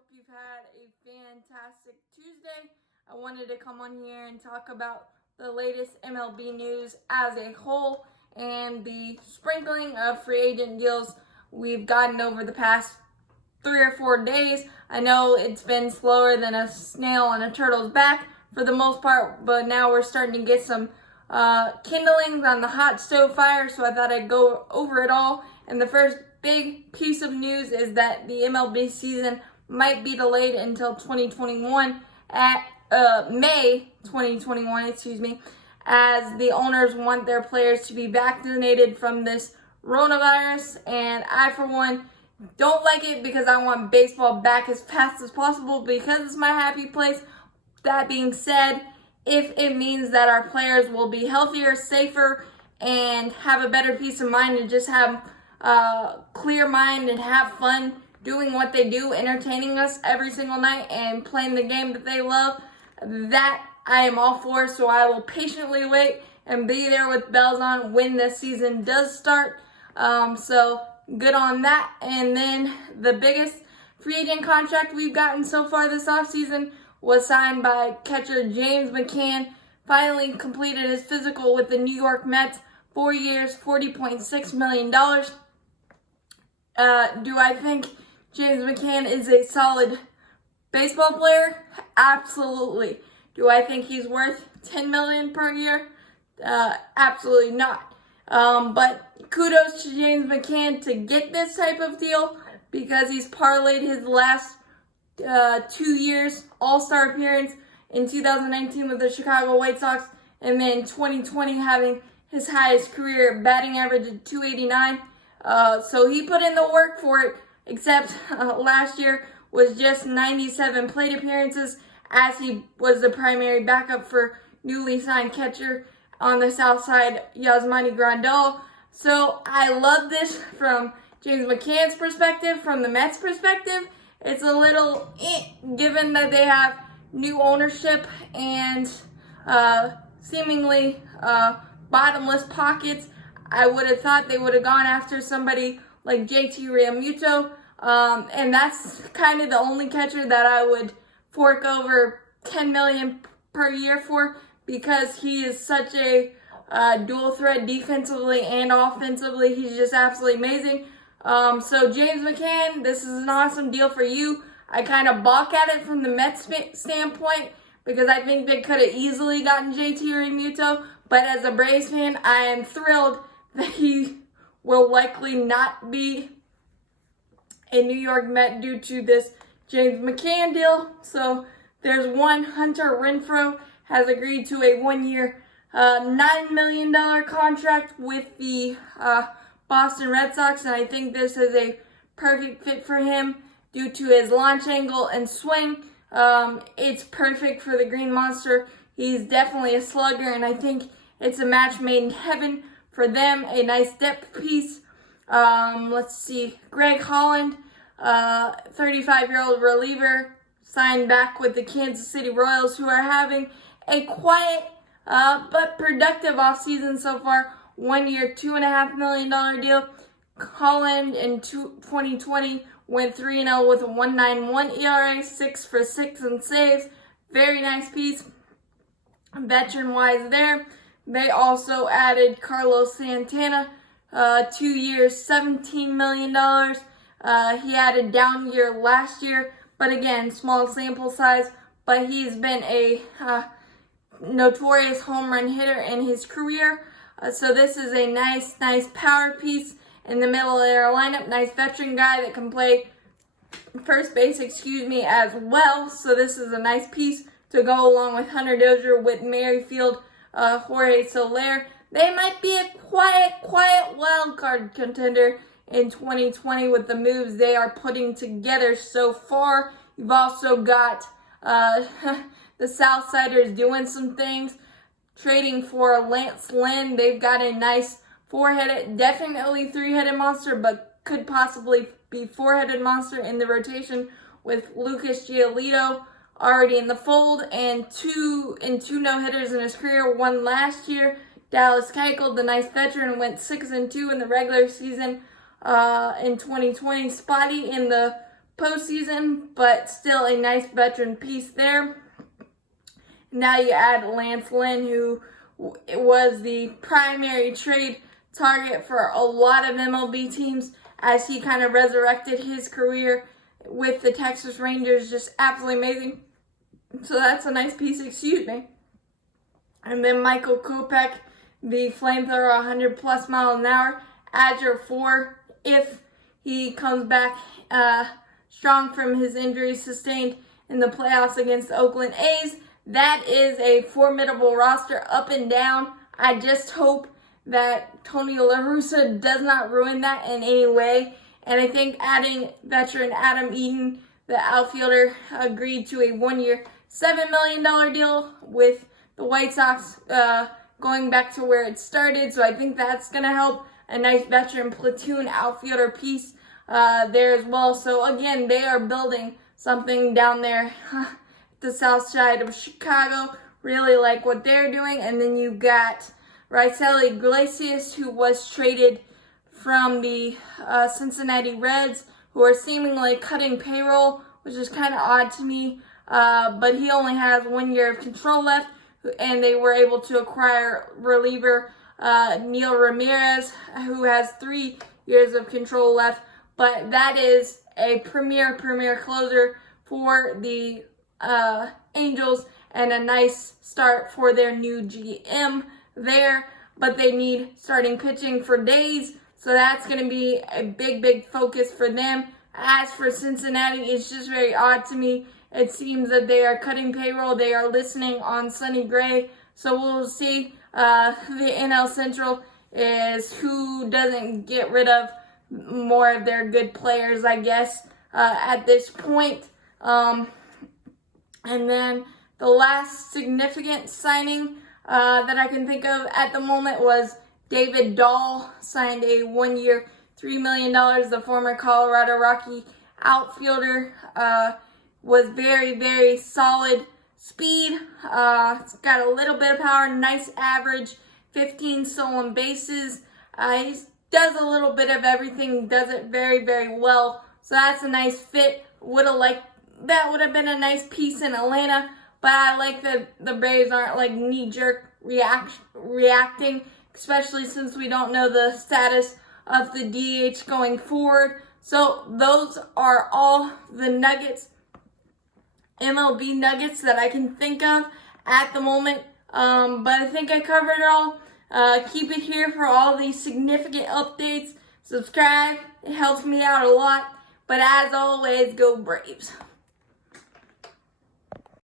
hope you've had a fantastic Tuesday. I wanted to come on here and talk about the latest MLB news as a whole and the sprinkling of free agent deals we've gotten over the past 3 or 4 days. I know it's been slower than a snail on a turtle's back for the most part, but now we're starting to get some kindlings on the hot stove fire, so I thought I'd go over it all. And the first big piece of news is that the MLB season might be delayed until 2021 at May 2021, as the owners want their players to be vaccinated from this coronavirus. And I, for one, don't like it because I want baseball back as fast as possible because it's my happy place. That being said, if it means that our players will be healthier, safer, and have a better peace of mind and just have clear mind and have fun doing what they do, entertaining us every single night and playing the game that they love, that I am all for. So I will patiently wait and be there with bells on when the season does start. So good on that. And then the biggest free agent contract we've gotten so far this offseason was signed by catcher James McCann. Finally completed his physical with the New York Mets. 4 years, $40.6 million. Do I think James McCann is a solid baseball player? Absolutely. Do I think he's worth $10 million per year? Absolutely not. But kudos to James McCann to get this type of deal because he's parlayed his last 2 years all-star appearance in 2019 with the Chicago White Sox, and then 2020 having his highest career batting average of .289. So he put in the work for it, except last year was just 97 plate appearances as he was the primary backup for newly signed catcher on the south side, Yasmani Grandal. So I love this from James McCann's perspective. From the Mets' perspective, it's a little given that they have new ownership and seemingly bottomless pockets. I would have thought they would have gone after somebody like JT Realmuto, and that's kind of the only catcher that I would fork over $10 million per year for, because he is such a dual threat defensively and offensively. He's just absolutely amazing. So James McCann, this is an awesome deal for you. I kind of balk at it from the Mets standpoint because I think they could have easily gotten JT Realmuto, but as a Braves fan, I am thrilled that he will likely not be a New York Met due to this James McCann deal. So there's one. Hunter Renfroe has agreed to a 1-year, $9 million contract with the Boston Red Sox, and I think this is a perfect fit for him due to his launch angle and swing. It's perfect for the Green Monster. He's definitely a slugger, and I think it's a match made in heaven for them. A nice depth piece. Let's see. Greg Holland, 35-year-old reliever, signed back with the Kansas City Royals, who are having a quiet but productive offseason so far. 1 year, $2.5 million deal. Holland in 2020 went 3-0 with a 1.91 ERA, 6 for 6 in saves. Very nice piece. Veteran-wise there. They also added Carlos Santana, 2 years, $17 million. He had a down year last year, but again, small sample size. But he's been a notorious home run hitter in his career. So this is a nice power piece in the middle of their lineup. Nice veteran guy that can play first base, as well. So this is a nice piece to go along with Hunter Dozier, with Merrifield, Jorge Soler. They might be a quiet wild card contender in 2020 with the moves they are putting together so far. You've also got the Southsiders doing some things, trading for Lance Lynn. They've got a nice four-headed, definitely three-headed monster, but could possibly be four-headed monster in the rotation with Lucas Giolito already in the fold, and two no-hitters in his career, one last year. Dallas Keuchel, the nice veteran, went 6-2 in the regular season in 2020. Spotty in the postseason, but still a nice veteran piece there. Now you add Lance Lynn, who was the primary trade target for a lot of MLB teams as he kind of resurrected his career with the Texas Rangers. Just absolutely amazing. So that's a nice piece, excuse me. And then Michael Kopech, the flamethrower, 100 plus mile an hour, adds your 4 if he comes back strong from his injury sustained in the playoffs against the Oakland A's. That is a formidable roster up and down. I just hope that Tony La Russa does not ruin that in any way. And I think adding veteran Adam Eaton, the outfielder, agreed to a 1-year, $7 million deal with the White Sox going back to where it started. So I think that's going to help. A nice veteran platoon outfielder piece there as well. So again, they are building something down there the south side of Chicago. Really like what they're doing. And then you got Raisel Iglesias, who was traded from the Cincinnati Reds, who are seemingly cutting payroll, which is kind of odd to me. But he only has 1 year of control left, and they were able to acquire reliever Neil Ramirez, who has 3 years of control left. But that is a premier closer for the Angels, and a nice start for their new GM there. But they need starting pitching for days, so that's going to be a big focus for them. As for Cincinnati, it's just very odd to me. It seems that they are cutting payroll. They are listening on Sonny Gray, so we'll see. The NL Central is who doesn't get rid of more of their good players, I guess, at this point. And then the last significant signing that I can think of at the moment was David Dahl signed a 1-year, $3 million. The former Colorado Rocky outfielder was very solid speed. It's got a little bit of power, nice average, 15 stolen bases. He does a little bit of everything, does it very well. So that's a nice fit. That would have been a nice piece in Atlanta, but I like that the Braves aren't like knee-jerk reacting, especially since we don't know the status of the DH going forward. So those are all the nuggets, MLB nuggets that I can think of at the moment. But I think I covered it all. Keep it here for all these significant updates. Subscribe. It helps me out a lot. But as always, go Braves.